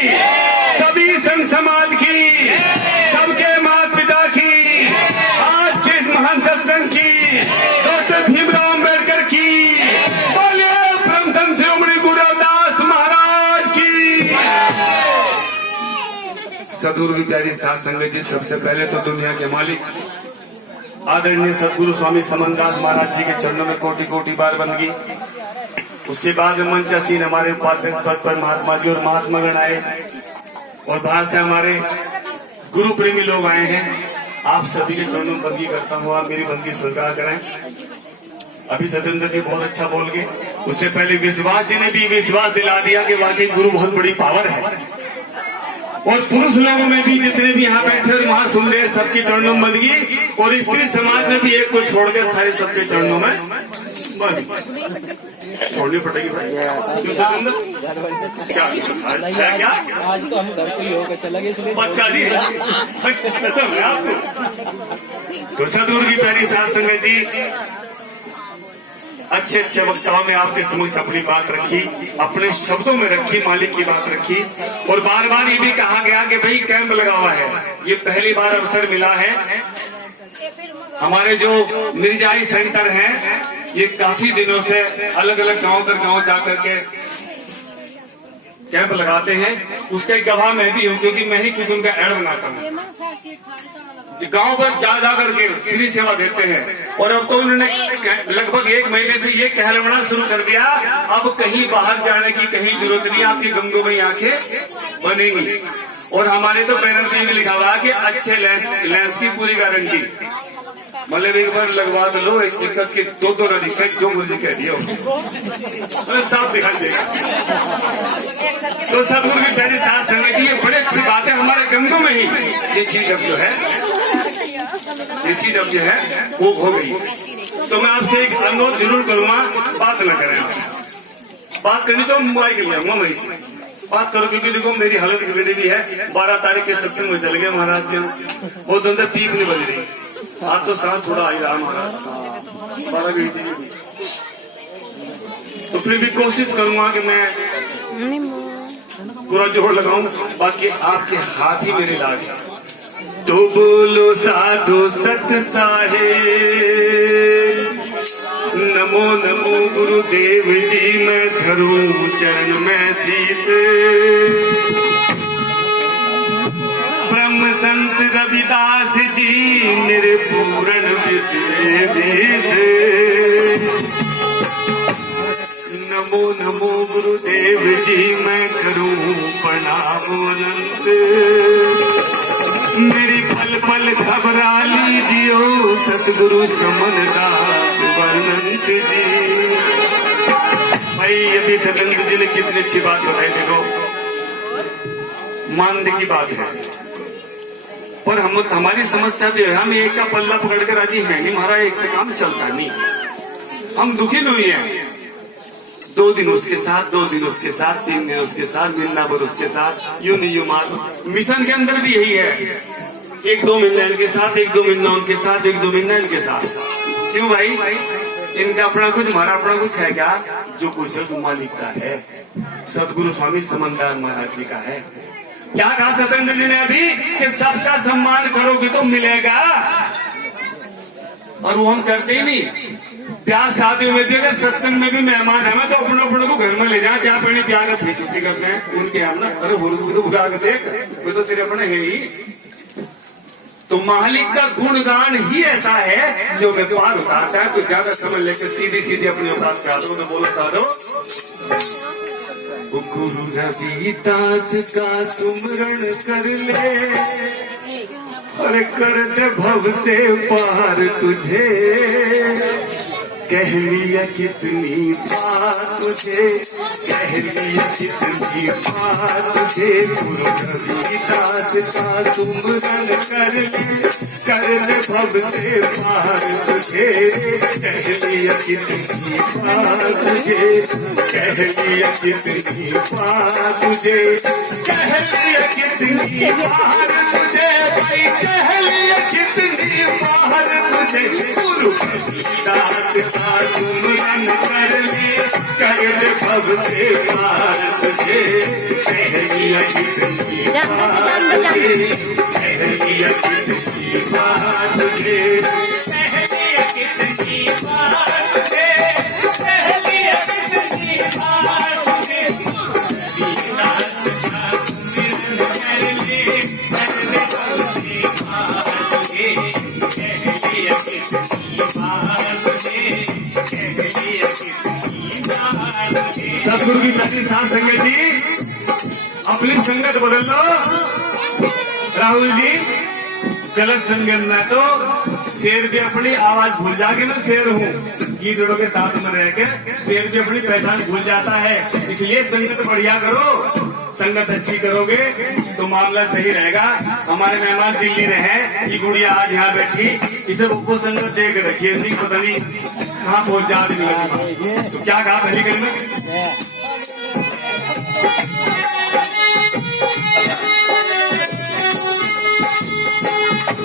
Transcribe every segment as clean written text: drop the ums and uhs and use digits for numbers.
सभी संत समाज की, सबके माता पिता की, आज के इस महान सत्संग की, डॉक्टर भीमराव अम्बेडकर की, बोलिए परम संत शिरोमणि गुरु रविदास महाराज की। सद्गुरु की प्यारी साध संगत जी, सबसे पहले तो दुनिया के मालिक आदरणीय सद्गुरु स्वामी समनदास महाराज जी के चरणों में कोटि कोटि बार बंदगी। उसके बाद में मंचासीन हमारे उपाध्यक्ष पद पर महात्मा जी और महात्मागण आए और बाहर से हमारे गुरु प्रेमी लोग आए हैं। आप सभी के चरणों में बंदगी करता हूँ, आप मेरी बंदगी स्वीकार करें। अभी सत्येंद्र जी बहुत अच्छा बोल गए। उससे पहले विश्वास जी ने भी विश्वास दिला दिया कि वाकई गुरु बहुत बड़ी पावर है। और पुरुष लोगों में भी जितने भी यहाँ बैठे और वहां सुन रहे, सबके चरणों में बंदगी। और स्त्री समाज में भी एक को छोड़कर सारे सबके चरणों में बंदगी छोड़नी पड़ेगी भाई। क्यों सत्येंद्र? क्या आज तो हम घर को ही होकर चला गए, इसलिए पक्का जी कसम है आपको। तो सद्गुरु की प्यारी साध संगत जी, अच्छे अच्छे वक्ताओं में आपके समक्ष अपनी बात रखी, अपने शब्दों में रखी, मालिक की बात रखी। और बार बार ये भी कहा गया कि भाई कैंप लगा हुआ है, ये पहली बार अवसर मिला है। हमारे जो निर्जाई सेंटर हैं, ये काफी दिनों से अलग अलग गांव कर गांव जाकर के कैंप लगाते हैं। उसका एक गवाह मैं भी हूँ, क्योंकि मैं ही खुद उनका एड बनाता हूँ। गांव पर जा करके फ्री सेवा देते हैं। और अब तो उन्होंने लगभग 1 महीने से ये कहलवाना शुरू कर दिया, अब कहीं बाहर जाने की कहीं जरूरत नहीं, आपकी गंगों में आंखें बनेंगी। और हमारे तो बैनर पे भी लिखा हुआ कि अच्छे लेंस की पूरी गारंटी। मतलब एक बार लगवा तो लो, एक के दो ना दिखाई, जो मुझे कह दिया मतलब साफ दिखाई देगा। तो सद्गुरु की प्यारी साध संगत जी, ये बड़ी अच्छी बात है। हमारे गंगों में ही ये चीज अब जो है वो हो गई। तो मैं आपसे एक अनुरोध जरूर करूंगा, बात न करें आप। बात करनी तो मोबाइल के लिए आऊंगा, वहीं से बात करो, क्योंकि देखो मेरी हालत बिगड़ी हुई है। 12 तारीख के सत्संग में चल गए महाराज जी, वो अंदर पीप नहीं बज रही। आज तो सांस थोड़ा आई रहा महाराज, 12 गई थी। तो फिर भी कोशिश करूंगा कि मैं पूरा जोर लगाऊं, बाकी आपके हाथ ही मेरे इलाज है। तो बोलो साधु सत साहेब, नमो नमो गुरुदेव जी, मैं धरूं चरण में शीस। ब्रह्म संत रविदास जी, मेरे पूर्ण विशेष। नमो नमो गुरुदेव जी, मैं करूं प्रणाम अनंत। मेरी पल पल घबरा लीजियो, सतगुरु समनदास वर्णंत जी। भाई अभी सत्येंद्र जी ने कितनी अच्छी बात बताई। देखो मानने की बात है, पर हमारी समस्या जो है, हम एक का पल्ला पकड़ कर राजी है नहीं महाराज, एक से काम चलता नहीं। हम दुखी नहीं है। 2 दिन उसके साथ, 2 दिन उसके साथ, 3 दिन उसके साथ, महीना भर उसके साथ, यूं नहीं यूं मात। मिशन के अंदर भी यही है, 1-2 महीना इनके साथ, 1-2 महीना उनके साथ, 1-2 महीना इनके साथ। क्यों भाई? इनका अपना कुछ, हमारा अपना कुछ है क्या? जो कुछ है उस मालिक का है, सद्गुरु स्वामी समनदास महाराज जी का है। क्या कहा सत्येंद्र जी ने अभी कि सबका सम्मान करोगे तो मिलेगा, और वो हम करते ही नहीं। प्यार शादियों में भी, अगर सत्संग में भी मेहमान है, तो अपने अपने को घर में ले जाए, चाय पानी प्यार कर छुट्टी करते हैं उनके हम ना। अरे वो तो बुला कर देख, वो तो तेरे अपने है ही। तो मालिक का गुणगान ही ऐसा है जो व्यापार उतारता है। तो ज्यादा समय लेकर सीधी सीधी अपने औकात पे आदो, बोलो साधो। गुरु रविदास का सुमरण कर ले, और कर दे भव से पार तुझे। कह लिया कितनी बात तुझे, कह लिया कितनी बात तुझे। गुरु रविदास का सुमरण कर ले, कर दे भव से पार तुझे। कह लिया कितनी बात तुझे, कह लिया कितनी बात तुझे, कह लिया कितनी बात तुझे, भाई कह लिया कितनी बात तुझे। गुरु दास का सुमिरन कर ले कर दे भव से पार तुझे पहलिया कितनी बात तुझे पहलिया कितनी बात तुझे पहलिया कितनी बात तुझे पहलिया कितनी बात तुझे दास का सुमिरन कर ले कर दे भव से पार तुझे पहलिया कितनी बात तुझे पहलिया कितनी बात तुझे। सतगुरु की पहली साथ संगत जी, अपनी संगत बदल लो। राहुल जी गलत संगत में तो शेर भी अपनी आवाज भूल जाके मैं शेर हूँ, गीदड़ों के साथ में रह के शेर भी अपनी पहचान भूल जाता है। इसलिए संगत बढ़िया करो, संगत अच्छी करोगे तो मामला सही रहेगा। हमारे मेहमान दिल्ली में हैं, ये गुड़िया आज यहाँ बैठी, इसे वो संगत दे के रखिए, नहीं पता नहीं कहाँ पहुंच जाती। तो क्या कहा पहली कड़ी में,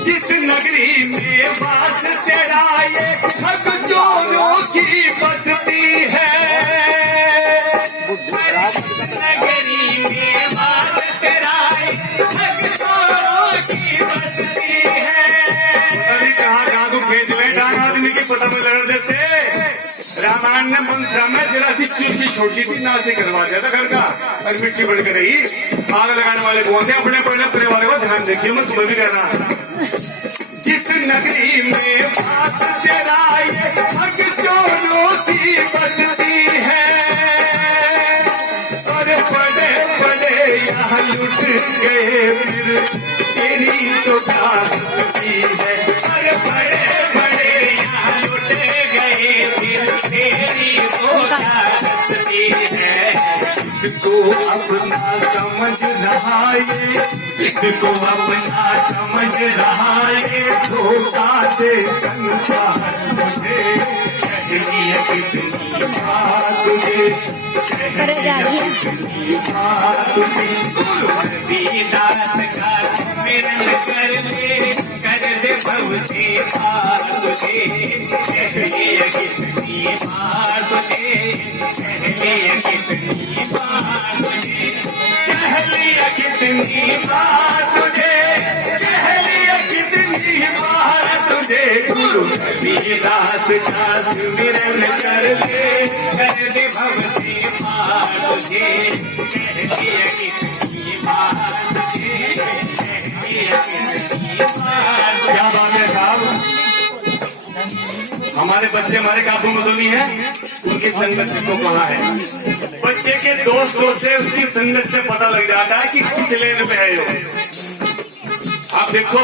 जिस नगरी में बात तेरा ये ठग चोरों की बस्ती है, नगरी में बात तेरा ये ठग चोरों की बस्ती है। अभी कहा तू खेत में डांग आदमी की पता में लड़ देते। रामायण ने मंत्रा में जरा सी चीज छोटी थी ना से करवा दिया था घर का, और मिट्टी बढ़कर रही। आग लगाने वाले बोलते अपने पहले परिवार को ध्यान देखिए, मैं तुम्हें भी कहना। जिस नगरी में बात तेरा ये ठग चोरों की बस्ती है, और बड़े बड़े यहाँ लुट गए फिर तेरी तो क्या बस्ती है, और बड़े बड़े यहाँ लुट गए फिर तेरी तो क्या बस्ती है। इसको अपना समझ रहा ये, इसको अपना समझ रहा ये, धोखा दे संसार तुझे पहलिया कितनी बात तुझे पहलिया कितनी बात तुझे। दास का सुमिरन कर ले कर दे भव से पार तुझे पहलिया कितनी बात तुझे पहलिया कितनी बात तुझे पहलिया कितनी बात तुझे पहलिया कितनी बात तुझे। गुरु दास का सुमिरन कर ले कर दे भव से पार तुझे पहलिया कितनी बात तुझे पहलिया कितनी बात। क्या बात है साहब, हमारे बच्चे हमारे काबू में तो नहीं है, उनकी संगत को कहाँ है। बच्चे के दोस्तों से उसकी संगत से पता लग जाता है कि किस लेन पे है वो। आप देखो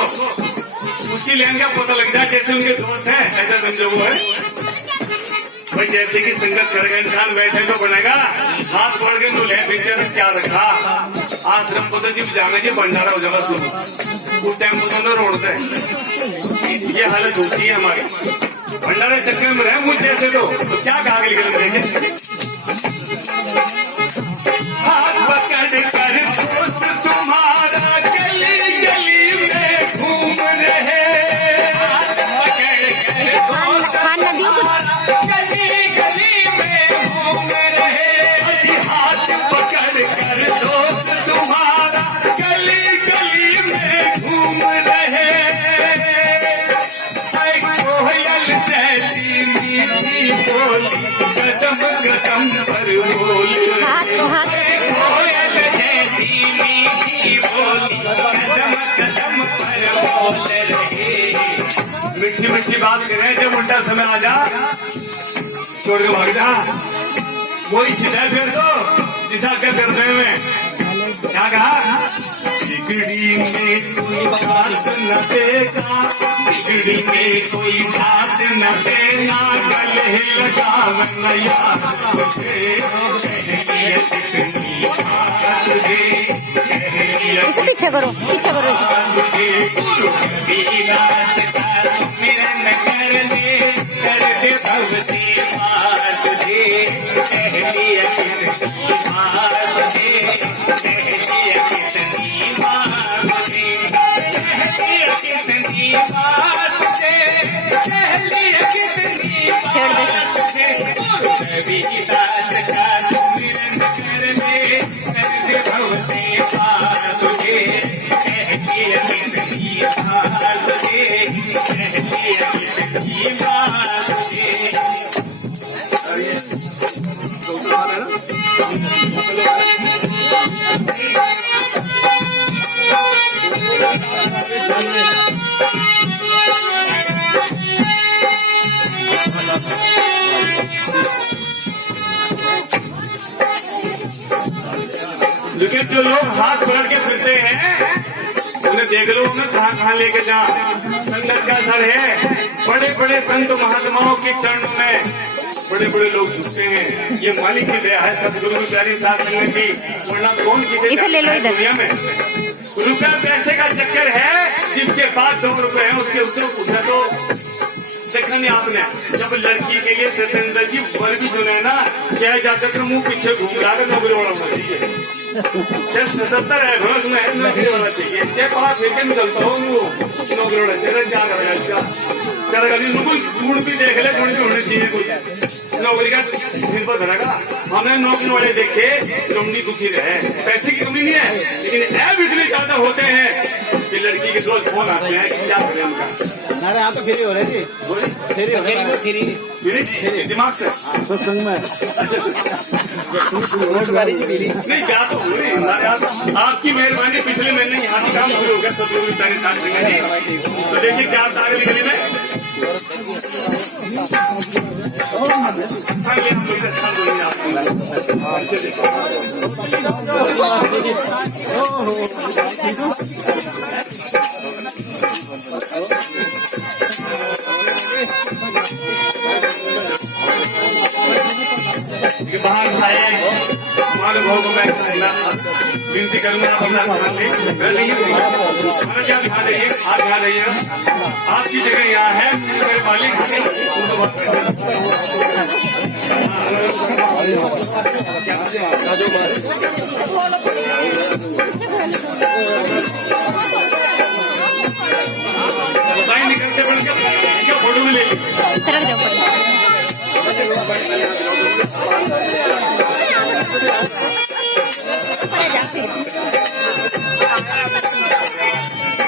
उसकी लेन का पता लग जाए, जैसे उनके दोस्त हैं ऐसा समझो वो है भाई। जैसे कि संगत करेगा इंसान वैसे तो बनेगा। हाथ पकड़ के दूल्हे पिक्चर में क्या रखा, आश्रम को तो जी जाना जी भंडारा हो जाएगा सुनो, उस टाइम को तो रोडते हैं। ये हालत होती है हमारी, भंडारे चक्कर में रहे मुझ जैसे तो क्या कागल करेंगे। हाथ पकड़ कर दोस्त तुम्हारा गली गली में घूम रहे, हाथ पकड़ कर दोस्त तुम्हारा गली गली में घूम रहे, हाथ पकड़ कर दोस्त तुम्हारा गली गली में घूम रहे। कोयल जैसी मीठी बोली कदम कदम पर बोली, कोयल जैसी मीठी बोली कदम कदम पर बोल रहे। मीठी मीठी बात करें, जब उल्टा समय आ जा छोड़ के भाग जा, वही छिटा फिर तो जिसा क्या कर रहे में क्या कहा। बिगड़ी में कोई साथ न देगा, बिगड़ी में कोई साथ न देना, गले लगावन यार तुझे पहलिया कितनी बात तुझे पीछे करो पीछे करो। गुरु दास का सुमिरन कर ले कर दे भव से पार तुझे पहलिया कितनी बात तुझे पहलिया कितनी बात तुझे पहलिया कितनी बात तुझे छेड़ लेकिन जो लोग हाथ पकड़ के फिरते हैं उन्हें देख लो, उन्हें कहाँ कहाँ लेके जा। संगत का असर है। बड़े बड़े संत महात्माओं के चरणों में बड़े बड़े लोग झुकते हैं। ये मालिक की दया है, सदगुरु की प्यारी साथ संगत की, वरना कौन किसी दुनिया में। रुपया पैसे का चक्कर है, जिसके पास 2 रुपए है उसके उसे तो देखा नहीं आपने। जब लड़की के लिए सत्येंद्र जी वर भी सुने ना, क्या जाकर के मुंह पीछे घूम रहा है, नौकरी वाला होना चाहिए। 77 है भरोस में नौकरी वाला चाहिए। ये पास लेके निकलता हूँ नौकरी वाला चाहिए। क्या करेगा इसका कर गली गुण भी देख ले, गुण भी होने चाहिए कुछ नौकरी का सिर पर धरेगा। हमने नौकरी वाले देखे लुमड़ी दुखी रहे, पैसे की कमी नहीं है, लेकिन ऐप इतने ज्यादा होते हैं कि लड़की के रोज फोन आते हैं। क्या करें उनका? हमारे यहाँ तो फ्री हो रहे जी, फ्री हो रहे दिमाग से सत्संग में। नहीं क्या तो हो रही हमारे यहाँ। आपकी मेहरबानी, पिछले महीने यहाँ का काम शुरू हो गया सतगुरु तारी साथ संगत। तो देखिए क्या बता रहे गली में। बाहर आए महानुभाव को मैं विनती करूंगा, अपना ध्यान दें। क्या ध्यान रहिए, आप ध्यान रहिए। आपकी जगह यहाँ है, मेरे मालिक निकलते बढ़कर फोटो भी ले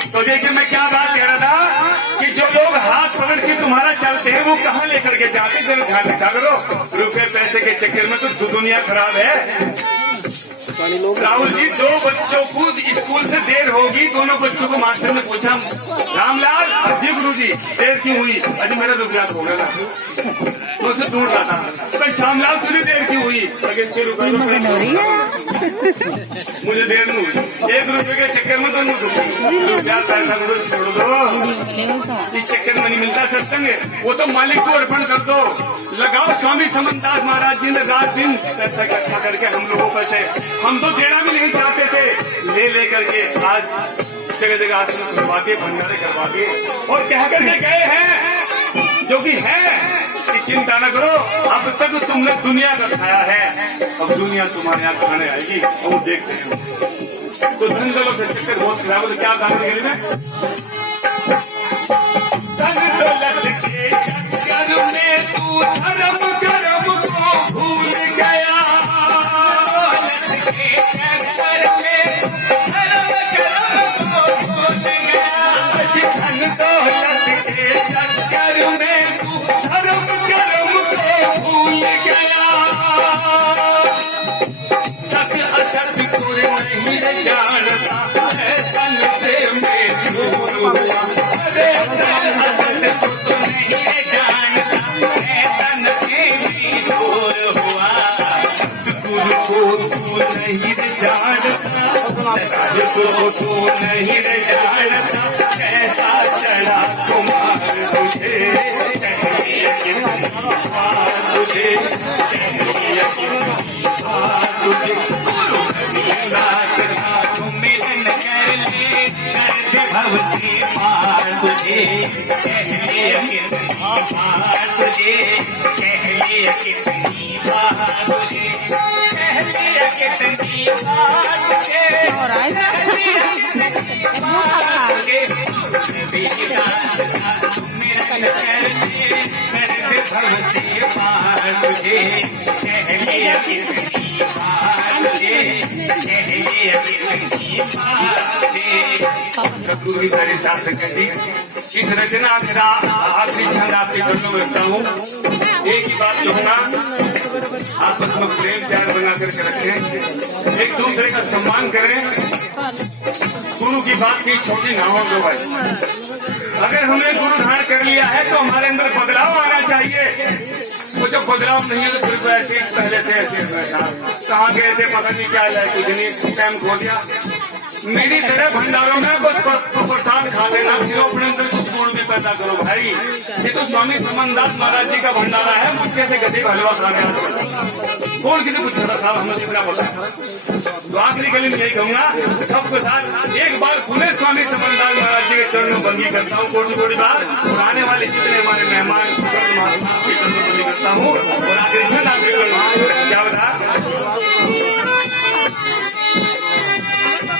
तो देखिए मैं क्या बात कह रहा था कि जो लोग हाथ पकड़ के तुम्हारा चलते हैं वो कहाँ लेकर के जाते हैं। ध्यान रखा करो, रुपए पैसे के चक्कर में तो दुनिया खराब है। राहुल जी 2 बच्चों को स्कूल से देर होगी, दोनों बच्चों को मास्टर ने पूछा, रामलाल जी गुरु जी देर क्यों हुई? अरे मेरा रुपया हो गया, मुझसे ढूंढ रहा था। तो श्यामलाल तुझे देर क्यों हुई? इसके रुपये मुझे देर नहीं हुई, 1 रुपए के चक्कर में तो रुपया पैसा मुझे छोड़ दो, इस चक्कर में नहीं मिलता सत्संग। वो तो मालिक को अर्पण कर दो। लगाओ स्वामी समनदास महाराज जी ने रात दिन पैसा इकट्ठा करके हम लोगों पर से, हम तो देना भी नहीं चाहते थे, ले करके आज जगह जगह आसन करवा के, भंडारे करवा के और कह करके गए हैं जो कि है कि चिंता न करो, अब तक तुमने दुनिया का खाया है, अब दुनिया तुम्हारे यहाँ खाने आएगी और वो देखते हैं। तो धन दलों का चक्कर बहुत खराब है। तो क्या काम है में तू धर्म कर्म को भूल गया, नहीं जानता कैसा चढ़ा कुमार तुझे, तुझे मिलन कर ले भवती पार तुझे, कितनी बार तुझे, कितनी बार तुझे, कितनी बार तुझे तुझे कह लिया कितनी बार तुझे कह लिया कितनी बार। सदगुरु की प्यारी साथ संगत जी, इस रचना मेरा आखिरी छंद आपके चरणों में रखता हूँ। एक ही बात कहूंगा, आपस में प्रेम प्यार बना करके रखें, एक दूसरे का सम्मान करें, गुरु की बात की छोटी ना हो दो भाई। अगर हमने गुरु धारण कर लिया है तो हमारे अंदर बदलाव आना चाहिए। वो जब बदलाव नहीं है तो फिर तो ऐसे पहले थे ऐसे कहाँ गए थे पता नहीं क्या लाए, कुछ नहीं, टाइम खो गया। मेरी तरह भंडारों में बस प्रसाद खा लेना, फिर अपने अंदर कुछ गुण भी पैदा करो भाई। ये तो स्वामी समनदास महाराज जी का भंडारा है, मुझे से गति का हलवा खाने कौन किसी कुछ था हमें इतना पता। तो आखिरी गली में यही कहूंगा, सबके साथ एक बार खुले स्वामी समनदास महाराज जी के चरणों बंदी करता हूँ कोटि कोटि बार, और आने वाले जितने हमारे मेहमान के चरणों बंदी करता हूँ। और आखिरी क्षण आपके क्या बता,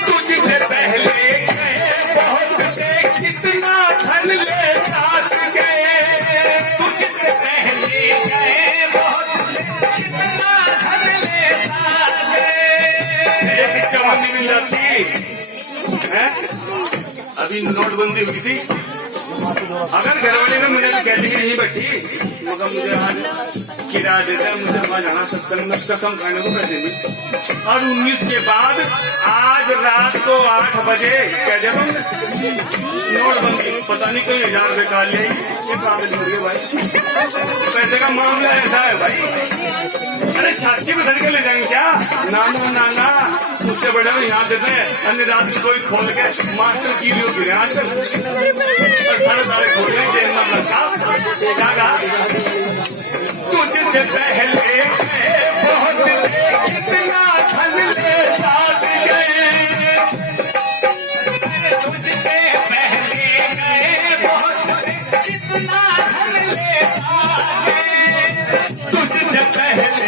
तुझसे पहले बहुत से कितना धन ले साथ गए, तुझसे पहले गए बहुत से कितना धन ले साथ गए। शिक्षा मंदी मिल जाती है, अभी नोटबंदी हुई थी, अगर घर वाले ने मुझे कहती नहीं बैठी मगर मुझे आज किराया देता है, मुझे वहां जाना सत्संग में कसम खाने को पैसे भी। और 19 के बाद आज रात को 8 बजे क्या जब नोटबंदी पता नहीं कोई 1000 रुपये काट ले, भाई पैसे का मामला ऐसा है भाई। अरे छाती में धर के ले जाएंगे क्या? नाना नाना उससे बड़े में यहाँ देते हैं, अन्य रात कोई खोल के मास्टर की गिरे आजकल सारे खोल रहे जेल में क्या कहा, तुझसे पहले बहुत कितना धन ले साथ गए, तुझसे पहले गए बहुत कितना धन ले साथ गए, तुझसे पहले गए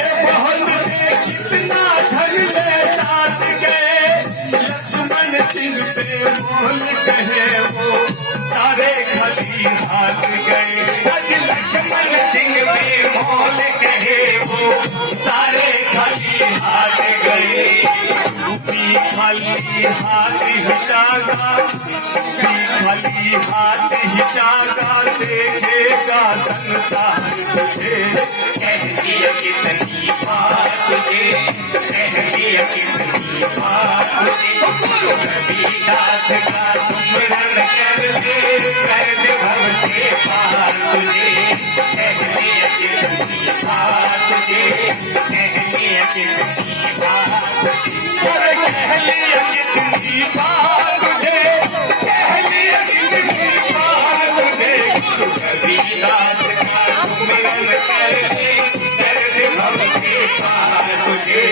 बहुत कितना धन ले साथ गए। लक्ष्मण सिंह पे मोल कहे वो सारे खाली हाथ गए, लक्ष्मण सिंह पे मोल कहे वो सारे खाली हाथ गए। खाली हाथ हिचागा, खाली हाथ हिचागा, देखेगा संसार तुझे, कह दिया कितनी बात तुझे, कह दिया कितनी बात तुझे। रविदास का सुमरन कर ले, कर दे भव के पार तुझे, कह दिया कितनी बात तुझे, कह दिया कितनी बात तुझे, कह लिया कितनी बात तुझे, कह लिया कितनी बात तुझे। रविदास का सुमरन कर ले, कर दे भव के पार तुझे।